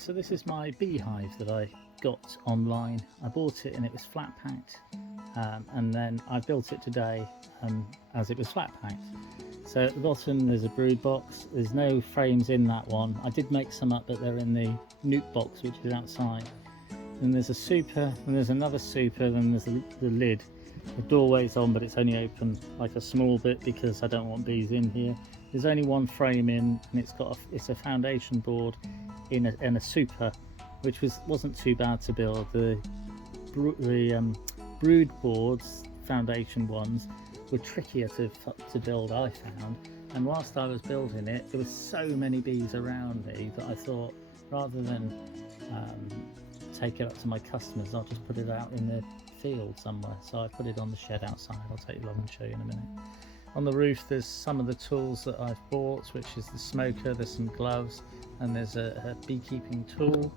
So this is my beehive that I got online. I bought it and it was flat packed, and then I built it today as it was flat packed. So at the bottom there's a brood box. There's no frames in that one. I did make some up, but they're in the nuke box, which is outside. Then there's a super, and there's another super, then there's the lid. The doorway's on, but it's only open like a small bit because I don't want bees in here. There's only one frame in, and it's a foundation board in a super, which wasn't too bad to build. The brood boards, foundation ones, were trickier to build, I found. And whilst I was building it, there were so many bees around me that I thought, rather than take it up to my customers, I'll just put it out in the field somewhere. So I put it on the shed outside. I'll take you along and show you in a minute. On the roof there's some of the tools that I've bought, which is the smoker, there's some gloves, and there's a beekeeping tool.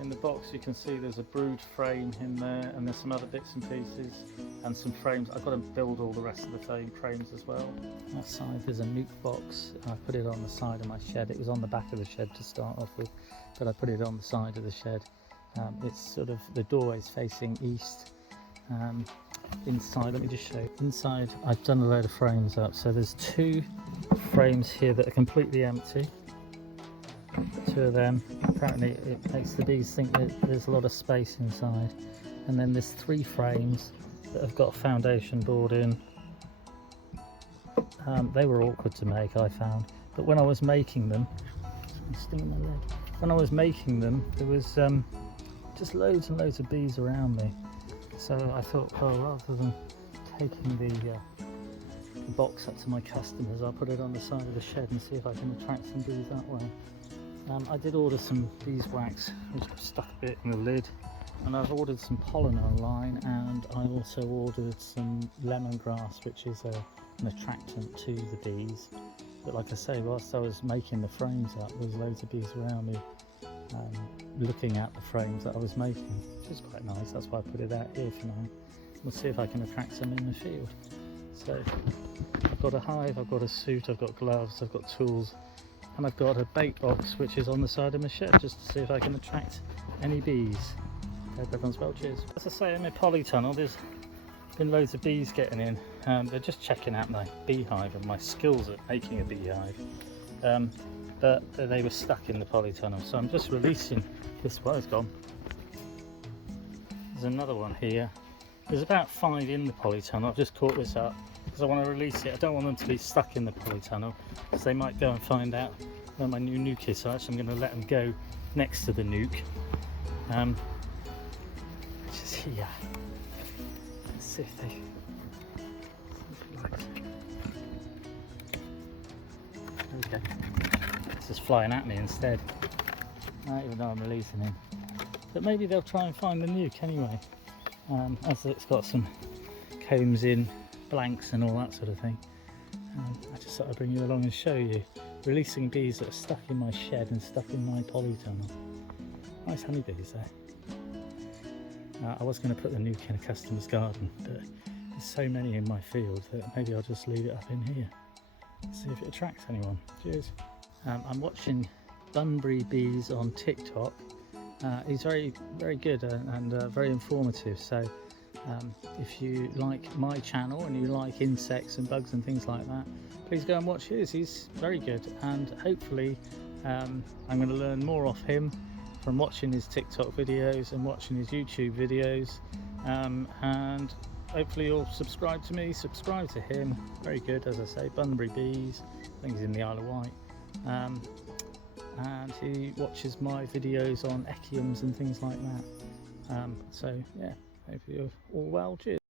In the box you can see there's a brood frame in there, and there's some other bits and pieces and some frames. I've got to build all the rest of the frames as well. Outside there's a nuke box. I put it on the side of my shed. It was on the back of the shed to start off with, but I put it on the side of the shed. It's sort of, the doorway's facing east. Inside, let me just show you. Inside I've done a load of frames up, so there's 2 frames here that are completely empty. 2 of them. Apparently it makes the bees think that there's a lot of space inside. And then there's 3 frames that have got a foundation board in. They were awkward to make, I found, but when I was making them, I'm stinging my leg. When I was making them, there was just loads and loads of bees around me. So I thought, well, rather than taking the box up to my customers, I'll put it on the side of the shed and see if I can attract some bees that way. I did order some beeswax, which stuck a bit in the lid, and I've ordered some pollen online, and I also ordered some lemongrass, which is an attractant to the bees. But like I say, whilst I was making the frames up, there was loads of bees around me looking at the frames that I was making, which is quite nice. That's why I put it out here for now. We'll see if I can attract some in the field. So I've got a hive, I've got a suit, I've got gloves, I've got tools, and I've got a bait box which is on the side of my shed, just to see if I can attract any bees. Hope everyone's well, cheers. As I say, in my polytunnel there's been loads of bees getting in. They're just checking out my beehive and my skills at making a beehive. But they were stuck in the polytunnel, so I'm just releasing this one. It's gone. There's another one here. There's about 5 in the polytunnel. I've just caught this up because I want to release it. I don't want them to be stuck in the polytunnel because they might go and find out where my new nuke is. So actually I'm going to let them go next to the nuke. Which is here. Let's see if they like. Okay. It's just flying at me instead. I don't even know I'm releasing him. But maybe they'll try and find the nuke anyway. As it's got some combs in, blanks and all that sort of thing. I just thought I'd bring you along and show you. Releasing bees that are stuck in my shed and stuck in my polytunnel. Nice honeybees there. I was going to put the nuke in a customer's garden, but there's so many in my field that maybe I'll just leave it up in here. See if it attracts anyone. Cheers. I'm watching Bunbury Bees on TikTok. He's very good and very informative. So if you like my channel and you like insects and bugs and things like that, please go and watch his. He's very good, and hopefully I'm going to learn more off him from watching his TikTok videos and watching his YouTube videos, and hopefully you'll subscribe to me, subscribe to him. Very good, as I say. Bunbury Bees, I think he's in the Isle of Wight, and he watches my videos on echiums and things like that. So yeah, hope you're all well. Cheers.